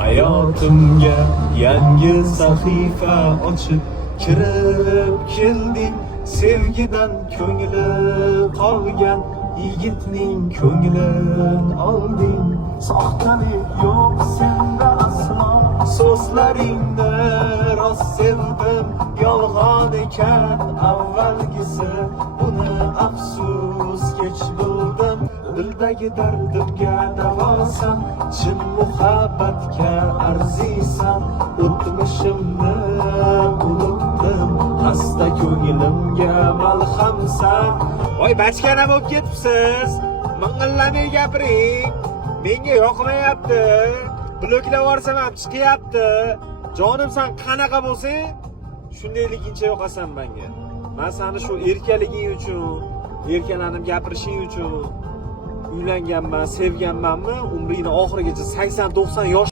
Hayotimga yangi sahifa ochib kirib kelding. Sevgidan ko'ngli qolgan yigitning ko'nglin olding. Soxtalik yo'q senda aslo, so'zlaringni rost sevdim. Yolg'on ekan avvalgisi, buni afsus kech bildim. Dildagi dardimga davosan, chin muhabbatga arziysan. O'tmishimni unutdim, xasta ko'nglimga malhamsan. Voy bachkana bo'lib ketibsiz, ming'illamay gapiring. Menga yoqmayapti, bloklab yuborsam ham chiqyapti. Jonim, sen qanaqa bo'lsang shundayligincha yoqasan menga. Men seni shu erkaliging uchun, erkalanib gapirishing uchun uylanganman, sevganmanmi? Umringni oxirigacha 80-90 yosh